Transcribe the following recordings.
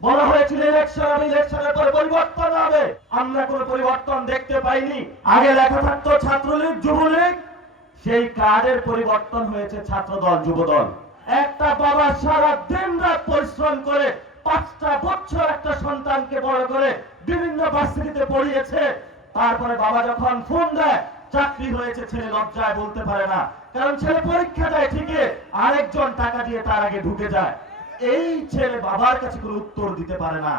বলা হয়েছিল ইলেকশনের পর পরিবর্তন হবে, আমরা কোনো পরিবর্তন দেখতে পাইনি। আগে লেখা থাকতো ছাত্রলীগ যুবলীগ, সেই কার্ডের পরিবর্তন হয়েছে ছাত্রদল যুবদল। একটা বাবা সারা দিন রাত পরিশ্রম করে 5টা বছর একটা সন্তানকে বড় করে বিভিন্ন ভার্সিটিতে পড়িয়েছে, তারপরে বাবা যখন ফোন দেয় চাকরি হয়েছে, ছেলে লজ্জায় বলতে পারে না, কারণ ছেলে পরীক্ষা দেয় ঠিকই, আরেকজন টাকা দিয়ে তার আগে ঢুকে যায়। এই ছেলে বাবার কাছে কোনো উত্তর দিতে পারে না।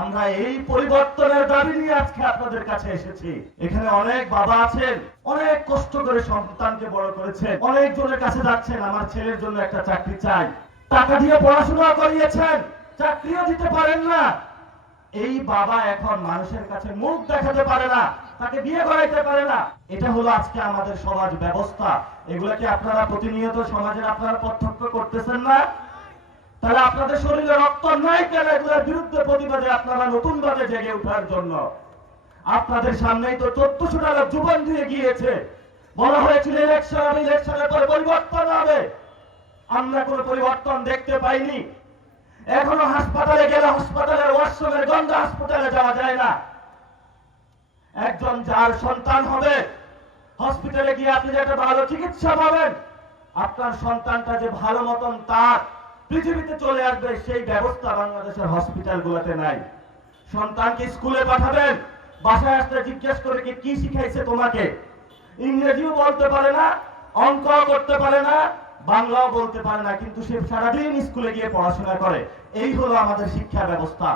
আমরা এই পরিবর্তনের দাবি নিয়ে আজকে আপনাদের কাছে এসেছি। এখানে অনেক বাবা আছেন, অনেক কষ্ট করে সন্তানকে বড় করেছেন, অনেক জনের কাছে যাচ্ছেন আমার ছেলের জন্য একটা চাকরি চাই, টাকা দিয়ে পড়াশোনা করিয়েছেন, চাকরিও দিতে পারেন না। এই বাবা এখন মানুষের কাছে মুখ দেখাতে পারে না, তাকে বিয়ে করাইতে পারে না। এটা হলো আজকে আমাদের সমাজ ব্যবস্থা। এগুলা কি আপনারা প্রতিনিয়ত সমাজের আপনারা প্রত্যক্ষ করতেছেন না? তাহলে আপনাদের শরীরে রক্ত নাই কেন এগুলোর বিরুদ্ধে প্রতিবাদে আপনারা নতুন ভাবে জেগে ওঠার জন্য? আপনাদের সামনেই তো 1400 টাকা জীবন দিয়ে গিয়েছে। বলা হয়েছিল ইলেকশনের পর পরিবর্তন হবে, আমরা কোনো পরিবর্তন দেখতে পাইনি। এখনো হাসপাতালে গেলে হাসপাতালের ওয়াশরুমের গন্ধ হাসপাতালে যাওয়া যায় না। একজন যার সন্তান হবে হসপিটালে গিয়ে আপনি যে একটা ভালো চিকিৎসা পাবেন, আপনার সন্তানটা যে ভালো মতন তার পৃথিবীতে চলে আসবে সেই ব্যবস্থা বাংলাদেশের হসপিটালগুলোতে নাই। সন্তানকে স্কুলে পাঠাবেন, বাসায় আসতে জিজ্ঞেস করে কি শিখাইছে তোমাকে? ইংরেজিও বলতে পারে না, অঙ্ক করতে পারে না, বাংলাও বলতে পারে না, কিন্তু সে সারাদিন স্কুলে গিয়ে পড়াশোনা করে। এই হলো আমাদের শিক্ষা ব্যবস্থা।